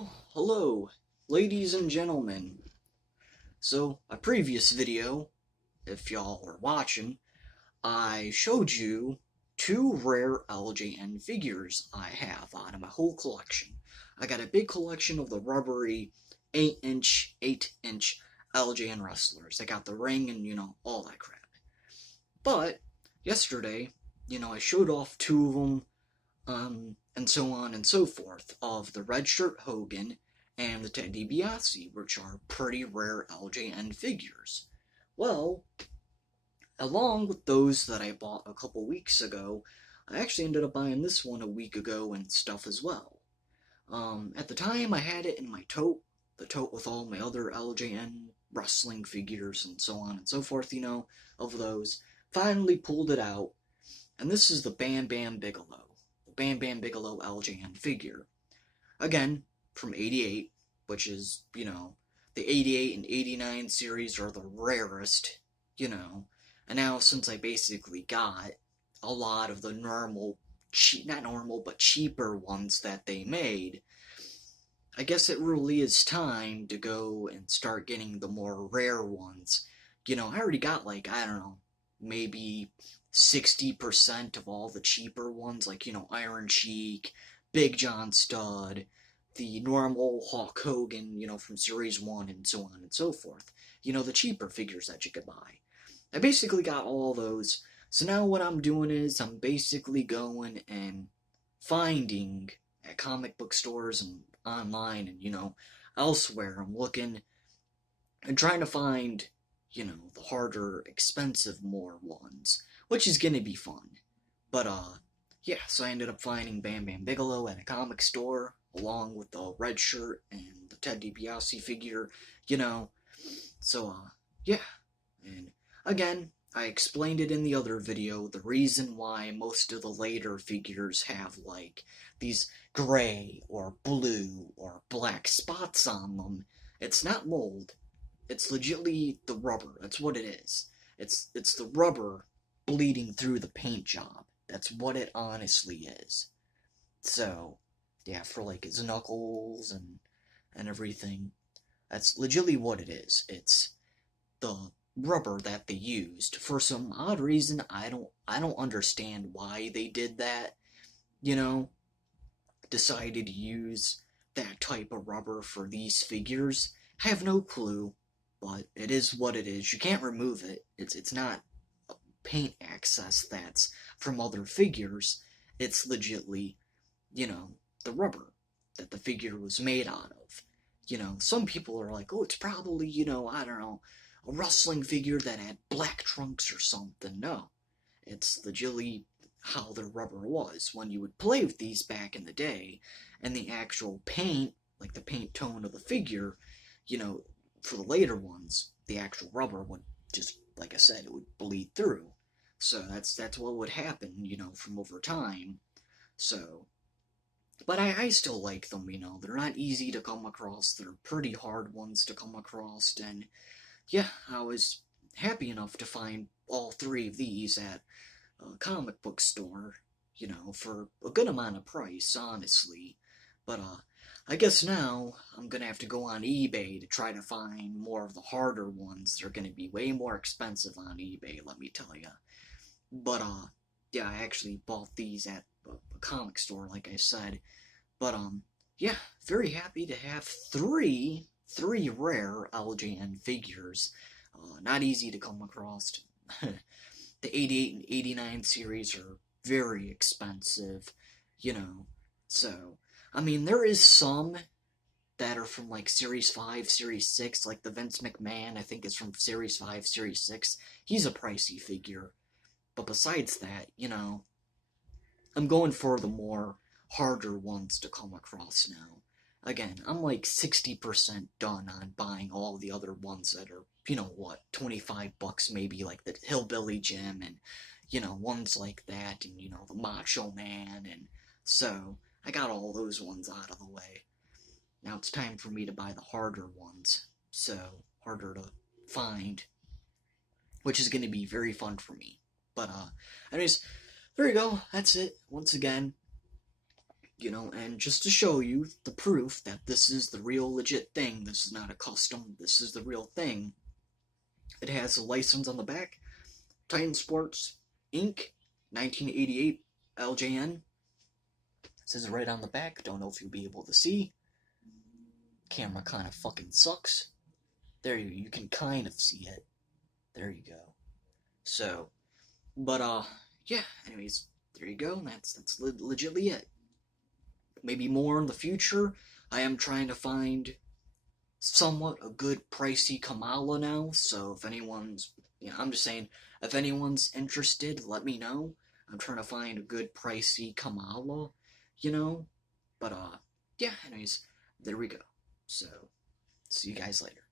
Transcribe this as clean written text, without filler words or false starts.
Oh, hello, ladies and gentlemen. So, a previous video, if y'all were watching, I showed you two rare LJN figures I have out of my whole collection. I got a big collection of the rubbery 8-inch LJN wrestlers. I got the ring and, all that crap. But, yesterday, I showed off two of them, and so on and so forth, of the Red Shirt Hogan and the Ted DiBiase, which are pretty rare LJN figures. Well, along with those that I bought a couple weeks ago, I actually ended up buying this one a week ago and stuff as well. At the time, I had it in my tote, the tote with all my other LJN wrestling figures and so on and so forth, of those. Finally pulled it out, and this is the Bam Bam Bigelow. Bam Bam Bigelow LJN figure. Again, from 88, which is, the 88 and 89 series are the rarest, and now since I basically got a lot of the not normal, but cheaper ones that they made, I guess it really is time to go and start getting the more rare ones. I already got I don't know, maybe 60% of all the cheaper ones, Iron Sheik, Big John Studd, the normal Hulk Hogan, from Series 1, and so on and so forth. The cheaper figures that you could buy. I basically got all those, so now what I'm doing is I'm basically going and finding at comic book stores and online and, elsewhere. I'm looking and trying to find, the harder, expensive, more ones, which is gonna be fun. But, yeah, so I ended up finding Bam Bam Bigelow at a comic store, along with the Red Shirt and the Ted DiBiase figure, So, yeah. And, again, I explained it in the other video, the reason why most of the later figures have, these gray or blue or black spots on them. It's not mold. It's legitly the rubber. That's what it is. It's the rubber bleeding through the paint job. That's what it honestly is. So, yeah, for his knuckles and everything, that's legitly what it is. It's the rubber that they used. For some odd reason, I don't understand why they did that. Decided to use that type of rubber for these figures. I have no clue, but it is what it is. You can't remove it. It's not paint access that's from other figures. It's legitly, the rubber that the figure was made out of. Some people are like, oh, it's probably, I don't know, a wrestling figure that had black trunks or something. No, it's legitly how the rubber was when you would play with these back in the day, and the actual paint, the paint tone of the figure, for the later ones, the actual rubber would just, like I said, it would bleed through. So that's what would happen, from over time. So, but I still like them, they're not easy to come across, they're pretty hard ones to come across, and yeah, I was happy enough to find all three of these at a comic book store, for a good amount of price, honestly. But, I guess now I'm gonna have to go on eBay to try to find more of the harder ones. They're gonna be way more expensive on eBay, let me tell you. But, yeah, I actually bought these at a comic store, like I said. But, yeah, very happy to have three rare LJN figures. Not easy to come across. The 88 and 89 series are very expensive, So, I mean, there is some that are from Series 5, Series 6, like the Vince McMahon, I think is from Series 5, Series 6. He's a pricey figure. But besides that, I'm going for the more harder ones to come across now. Again, I'm 60% done on buying all the other ones that are, $25 maybe, like the Hillbilly Jim and, ones like that, and, the Macho Man, and so I got all those ones out of the way. Now it's time for me to buy the harder ones, so harder to find, which is going to be very fun for me. But, anyways, there you go, that's it. Once again, you know, and just to show you the proof that this is the real legit thing, this is not a custom, this is the real thing, it has a license on the back, Titan Sports Inc., 1988 LJN. It says it right on the back. Don't know if you'll be able to see. Camera kind of fucking sucks. There you can kind of see it. There you go. So, but yeah. Anyways, there you go. That's legitly it. Maybe more in the future. I am trying to find somewhat a good pricey Kamala now. So if anyone's, I'm just saying, if anyone's interested, let me know. I'm trying to find a good pricey Kamala, But yeah. Anyways, there we go. So see you guys later.